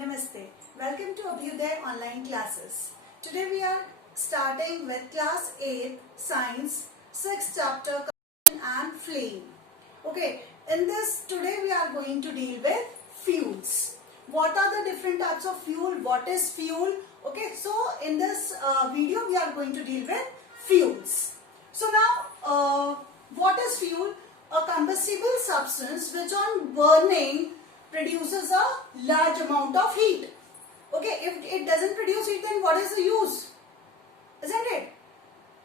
Namaste. Welcome to Abhyuday online classes. Today we are starting with class 8 science 6th chapter combustion and flame. Okay, in this today we are going to deal with fuels. What are the different types of fuel? What is fuel? Okay, so in this video we are going to deal with fuels. So now what is fuel? A combustible substance which on burning produces a large amount of heat. Okay, if it doesn't produce heat, then what is the use? Isn't it?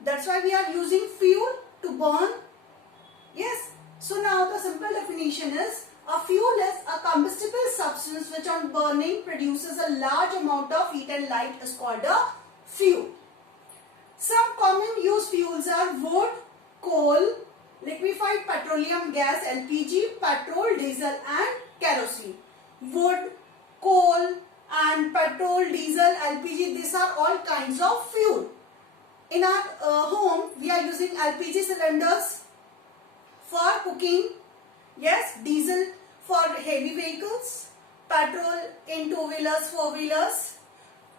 That's why we are using fuel to burn. Yes. So now the simple definition is a fuel is a combustible substance which on burning produces a large amount of heat and light is called a fuel. Some common use fuels are wood, coal, liquefied petroleum gas LPG, petrol, diesel and kerosene. Wood, coal and petrol, diesel, LPG, these are all kinds of fuel. In our home, we are using LPG cylinders for cooking. Yes, diesel for heavy vehicles, petrol in two-wheelers, four-wheelers.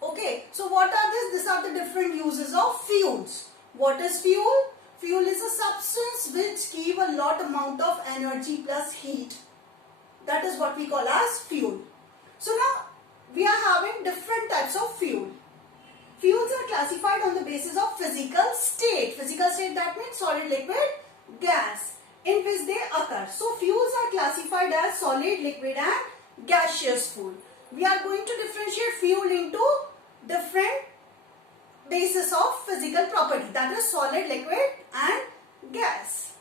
Okay, so what are these? These are the different uses of fuels. What is fuel? Fuel is a substance which give a lot amount of energy plus heat. That is what we call as fuel. So now we are having different types of fuel. Fuels are classified on the basis of physical state. Physical state, that means solid, liquid, gas in which they occur. So fuels are classified as solid, liquid and gaseous fuel. We are going to differentiate fuel into different basis of physical property, that is solid, liquid and gas.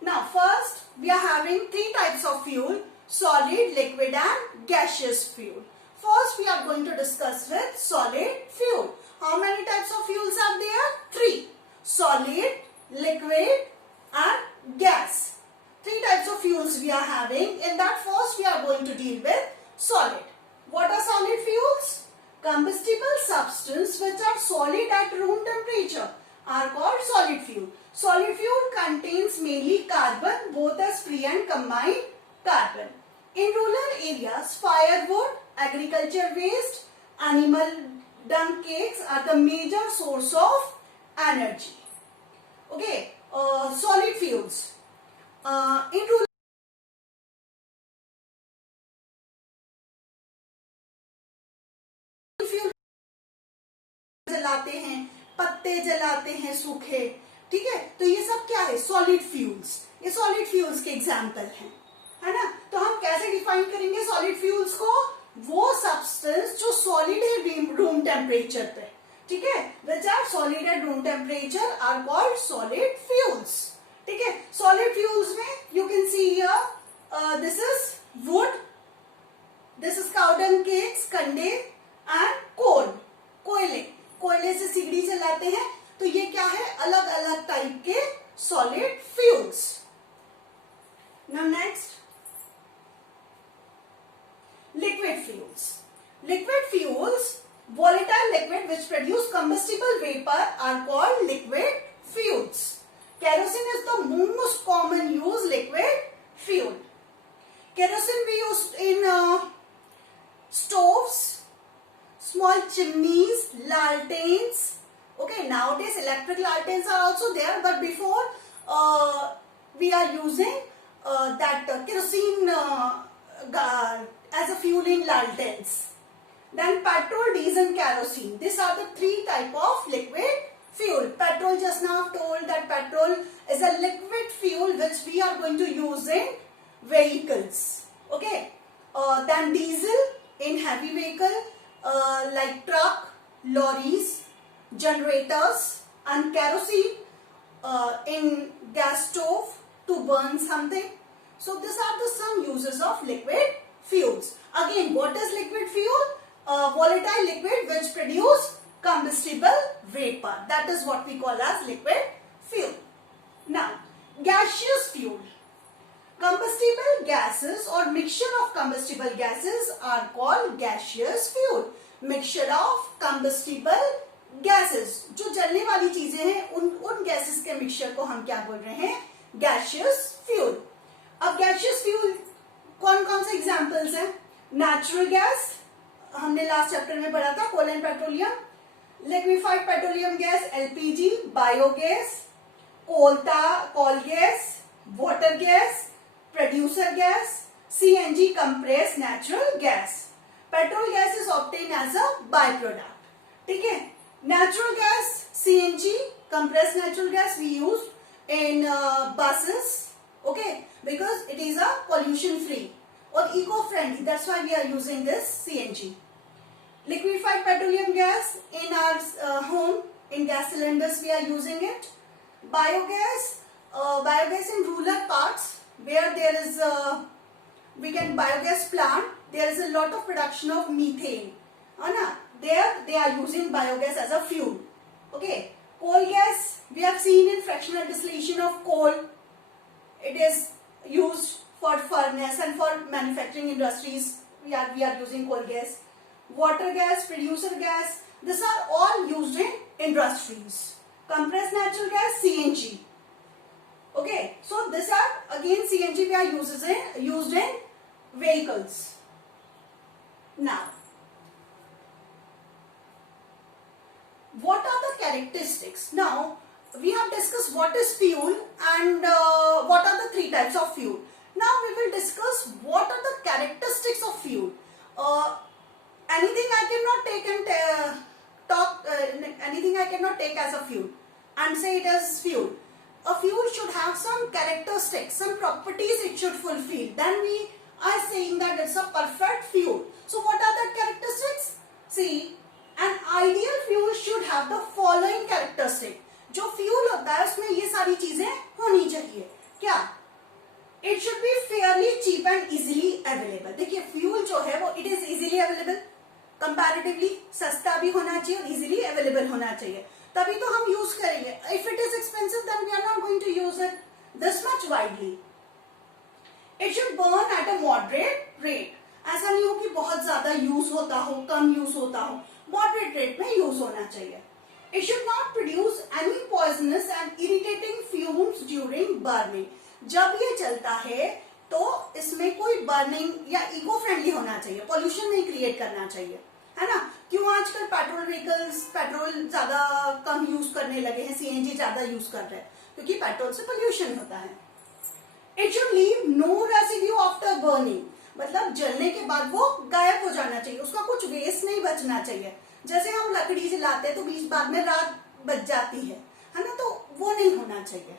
Now first we are having three types of fuel: solid, liquid and gaseous fuel. First we are going to discuss with solid fuel. How many types of fuels are there? Three: solid, liquid and gas. Three types of fuels we are having. In that first we are going to deal with solid. What are solid fuels? Combustible substances which are solid at room temperature are called solid fuel. Solid fuel contains mainly carbon, both as free and combined carbon. In rural areas, firewood, agriculture waste, animal dung cakes are the major source of energy. Okay, solid fuels. In rural जलाते हैं, पत्ते जलाते हैं सूखे, ठीक है, तो ये सब क्या है? Solid fuels. ये सॉलिड फ्यूल्स के एग्जांपल हैं, है ना. तो हम कैसे डिफाइन करेंगे सॉलिड फ्यूल्स को? वो सब्सटेंस जो सॉलिड है रूम टेम्परेचर पे, ठीक है, which are solid at room temperature are called solid fuels. ठीक है, सॉलिड फ्यूल्स में you can see here this is wood, this is cow dung cakes, कंडे एंड कोल. कोयले, कोयले से सिगड़ी जलाते हैं, तो ये क्या है? अलग अलग टाइप के solid fuels. Now next, liquid fuels. Liquid fuels, volatile liquid which produce combustible vapor are called liquid fuels. Kerosene is the most common used liquid fuel. Kerosene we use in stoves, small chimneys, lanterns. Okay, nowadays electric lanterns are also there, but before we are using that kerosene as a fuel in lanterns. Then petrol, diesel and kerosene. These are the three type of liquid fuel. Petrol, just now I've told that petrol is a liquid fuel which we are going to use in vehicles. Okay. Then diesel in heavy vehicle like truck, lorries, generators, and kerosene in gas stove to burn something. So these are the some uses of liquid fuels. Again, what is liquid fuel? Volatile liquid which produce combustible vapor. That is what we call as liquid fuel. Now, gaseous fuel. Combustible gases or mixture of combustible gases are called gaseous fuel. Mixture of combustible gases. जो जलने वाली चीजें हैं उन gases के mixture को हम क्या बोल रहे हैं? Gaseous fuel. अब gaseous fuel नेचुरल गैस हमने लास्ट चैप्टर में पढ़ा था, coal and petroleum. Liquefied petroleum gas LPG, biogas, coal gas, water gas, producer gas, CNG compressed natural gas. Petrol gas is obtain as a by product. ठीक है. Natural gas CNG compressed natural gas we use in buses, okay, because it is a pollution free or eco friendly, that's why we are using this CNG. Liquefied petroleum gas in our home, in gas cylinders we are using it. Biogas, biogas in rural parts where there is biogas plant, there is a lot of production of methane, there they are using biogas as a fuel. Okay. Coal gas, we have seen in fractional distillation of coal. It is used for furnace and for manufacturing industries. We are using coal gas. Water gas, producer gas, these are all used in industries. Compressed natural gas, CNG. Okay, so these are again CNG we are used in vehicles. Now, what are the characteristics? Now, we have discussed what is fuel and what are the three types of fuel. Now, we will discuss what are the characteristics of fuel. Anything I cannot take and anything I cannot take as a fuel and say it as fuel. A fuel should have some characteristics, some properties it should fulfill. Then we are saying that it's a perfect fuel. So, what are the characteristics? See, an ideal fuel should have the following characteristic. जो fuel होता है उसमें ये सारी चीजें होनी चाहिए. क्या? It should be fairly cheap and easily available. देखिए फ्यूल जो है वो it is easily available, comparatively सस्ता भी होना चाहिए और easily available होना चाहिए. तभी तो हम यूज करेंगे. If it is expensive, then we are not going to use it this much widely. It should burn at a moderate rate. ऐसा नहीं हो कि बहुत ज्यादा यूज होता हो, कम यूज होता हो. मॉडरेट रेट में यूज होना चाहिए. It should not produce any poisonous and irritating fumes during burning. जब ये चलता है तो इसमें कोई बर्निंग या इको फ्रेंडली होना चाहिए, पोल्यूशन नहीं क्रिएट करना चाहिए, है ना. क्यों आजकल पेट्रोल व्हीकल्स पेट्रोल ज्यादा कम यूज करने लगे हैं, सीएनजी ज्यादा यूज कर रहे हैं क्योंकि पेट्रोल से पोल्यूशन होता है. It should leave no residue after burning. मतलब जलने के बाद वो गायब हो जाना चाहिए, उसका कुछ वेस्ट नहीं बचना चाहिए. जैसे हम लकड़ी जलाते हैं तो बीच बाद में रात बच जाती है ना, तो वो नहीं होना चाहिए.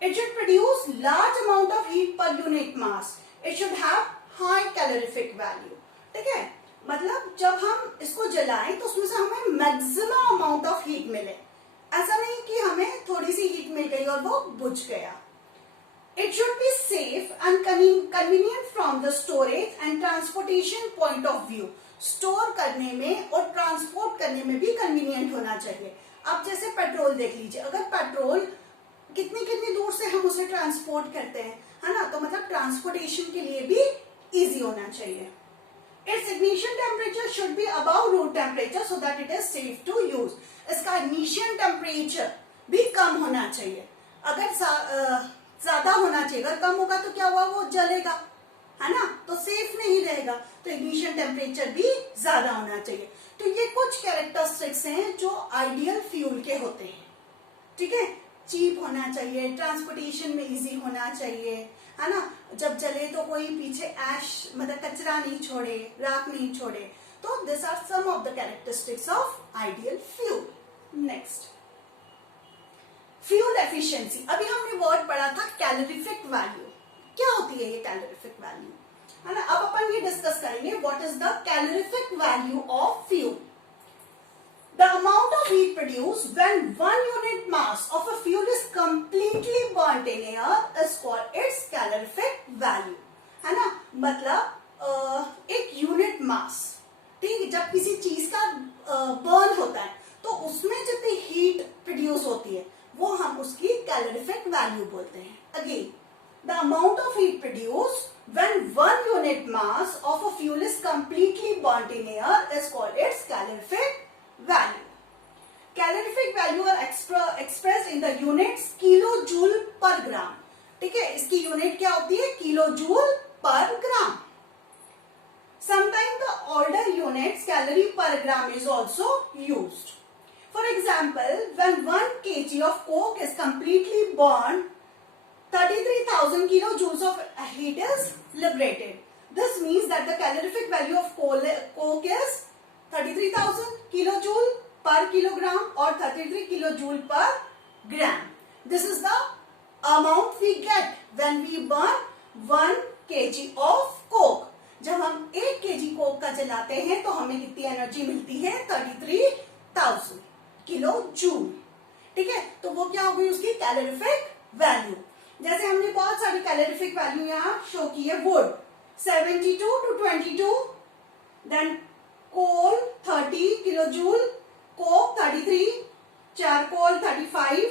It should produce large amount of heat per unit mass. It should have high calorific value. ठीक है, मतलब जब हम इसको जलाएं तो उसमें से हमें मैक्सिमम अमाउंट ऑफ हीट मिले. ऐसा नहीं कि हमें थोड़ी सी हीट मिल गई और वो बुझ गया. It should be safe and convenient from the storage and transportation point of view. Store करने में और ट्रांसपोर्ट करने में भी कन्वीनियंट होना चाहिए. अब जैसे पेट्रोल देख लीजिए, अगर पेट्रोल कितनी दूर से हम उसे ट्रांसपोर्ट करते हैं, है ना, तो मतलब ट्रांसपोर्टेशन के लिए भी इजी होना चाहिए. Its ignition temperature should be above room temperature so that it is safe to use. इसका ignition temperature भी कम होना चाहिए. अगर ज्यादा होना चाहिए, अगर कम होगा तो क्या हुआ, वो जलेगा, है ना, तो सेफ नहीं रहेगा. तो इग्निशन टेम्परेचर भी ज्यादा होना चाहिए. तो ये कुछ कैरेक्टरिस्टिक्स हैं जो आइडियल फ्यूल के होते हैं. ठीक है, चीप होना चाहिए, ट्रांसपोर्टेशन में इजी होना चाहिए, है ना, जब जले तो कोई पीछे ऐश मतलब कचरा नहीं छोड़े, राख नहीं छोड़े. तो this are some of the characteristics of ideal fuel. Next, fuel efficiency. अभी हमने वर्ड पढ़ा था कैलोरीफिक वैल्यू. क्या होती है ये कैलोरीफिक वैल्यू, है ना. अब अपन ये डिस्कस करेंगे what is the calorific value of fuel. The amount of heat produced when 1 unit mass of a fuel is completely burnt in air is called its calorific value. है ना, मतलब एक unit mass, ठीक है, जब किसी चीज का बर्न होता है तो उसमें जितनी हीट प्रोड्यूस होती है वो हम उसकी कैलोरीफिक वैल्यू बोलते हैं. Again, the amount of heat produced when 1 unit mass of a fuel is completely burnt in air is called its calorific value. Calorific value are expressed in the units kilojoule per gram. ठीक है, इसकी unit क्या होती है, kilojoule पर ग्राम. Sometimes the older units calorie per gram is also used. For example, when 1 kg of coke is completely burned, 33,000 kilojoules of heat is liberated. This means that the calorific value of coke is 33,000 kilojoule per kilogram or 33 kilojoule per gram. This is the amount we get when we burn 1 kg of coke. जब हम 1 kg Coke का जलाते हैं तो हमें कितनी energy मिलती है? 33,000 किलो जूल. ठीक है, तो वो क्या हो गई उसकी कैलोरीफिक वैल्यू. जैसे हमने बहुत सारी कैलोरीफिक वैल्यू यहाँ शो की है. Wood 72 to 22, then coal 30 kilo joule, coke 33, charcoal 35,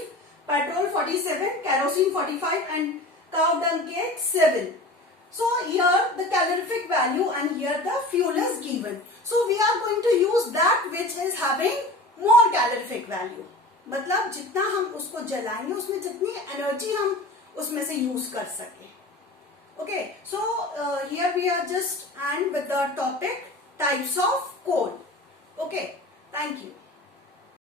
petrol 47, kerosene 45 and cow dung cake 7. So here the calorific value and here the fuel is given. So we are going to use that which is having more calorific value. मतलब जितना हम उसको जलाएंगे उसमें जितनी energy हम उसमें से use कर सके. Okay, so here we are just end with the topic types of coal. Okay, thank you.